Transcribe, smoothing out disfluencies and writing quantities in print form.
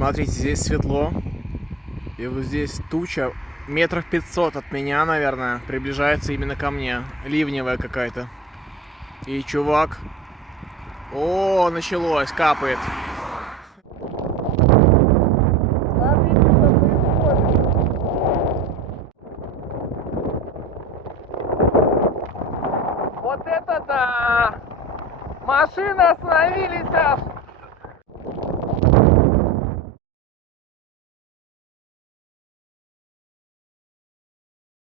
Смотрите, здесь светло. И вот здесь туча метров 500 от меня, наверное, приближается именно ко мне. Ливневая какая-то. И чувак... О, началось, капает. Смотрите, что происходит. Вот это да! Машины остановились аж